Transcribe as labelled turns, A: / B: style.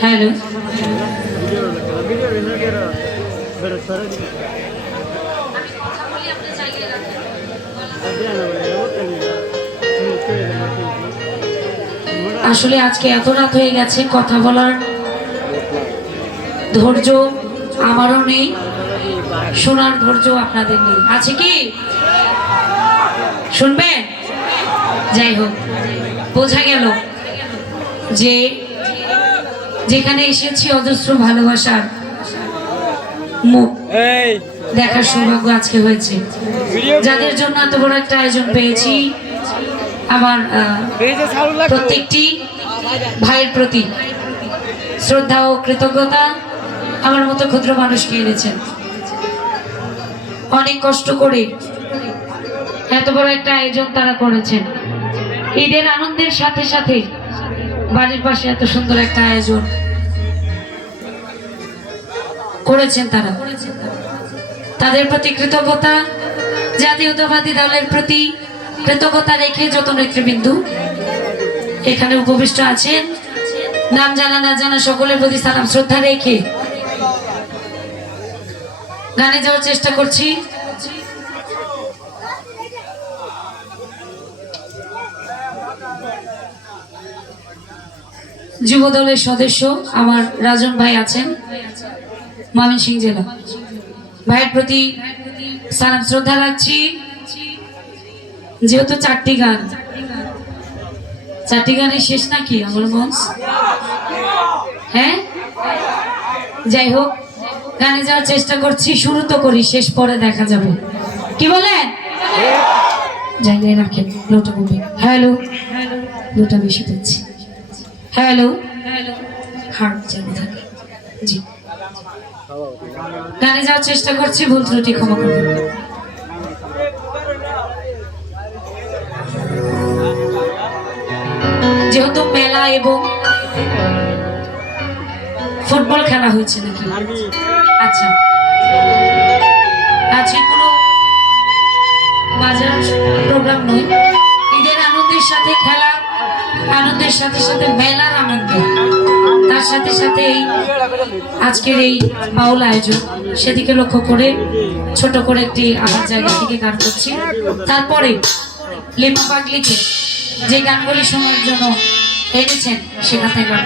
A: Hello আসলে আজকে এত রাত হয়ে গেছে, কথা বলার ধৈর্য আমারও নেই, শোনার ধৈর্য আপনাদের নেই। আছে কি? শুনবেন? যাই হোক। বোঝা গেল যে যেখানে এসেছি অজস্র ভালোবাসার মুখ দেখার সৌভাগ্য আজকে হয়েছে। যাদের জন্য এত বড় একটা আয়োজন পেয়েছি আমার প্রত্যেকটি ভাইয়ের প্রতি শ্রদ্ধা ও কৃতজ্ঞতা আমার মতো ক্ষুদ্র মানুষকে এনেছেন। অনেক কষ্ট করে এত বড় একটা আয়োজন তারা করেছেন। ঈদের আনন্দের সাথে সাথে বাড়ির পাশে এত সুন্দর একটা আয়োজন করেছেন তারা। তাদের প্রতি কৃতজ্ঞতা, জাতীয়তাবাদী দলের প্রতি কৃতজ্ঞতা রেখে যত নেতৃবৃন্দু এখানে উপবিষ্ট আছেন, নাম জানা না জানা সকলের প্রতি সালাম, শ্রদ্ধা রেখে গানে যাওয়ার চেষ্টা করছি। যুব দলের সদস্য আমার রাজন ভাই আছেন, ময়মনসিংহ জেলা। ভাইয়ের প্রতি সালাম, শ্রদ্ধা রাখছি। যেহেতু চারটি গান, চারটি গানের শেষ নাকি আমার মঞ্চ? হ্যাঁ? যাই হোক, গানে যাওয়ার চেষ্টা করছি, শুরু তো করি, শেষ পরে দেখা যাবে। কি বলেন? জায়গায় রাখেন, লোটা কমে হ্যালো, লোটা বেশি পাচ্ছি হ্যালো হার্ট যেন থাকে। জি। গানে যাওয়ার চেষ্টা করছি, ভুল ত্রুটি ক্ষমা করবেন যেহেতু মেলা এবং ফুটবল খেলা হয়েছে নাকি আচ্ছা। আজকে কোনো বাজার প্রোগ্রাম নয়। সাথে সাথে মেলার আনন্দ। তার সাথে সাথে এই আজকের এই বাউল আয়োজন, সেদিকে লক্ষ্য করে ছোট করে একটি আমার জায়গা থেকে গান করছি। তারপরে লিপা পাগলিকে যে গানগুলি শোনার জন্য এনেছেন, সেখান থেকে গান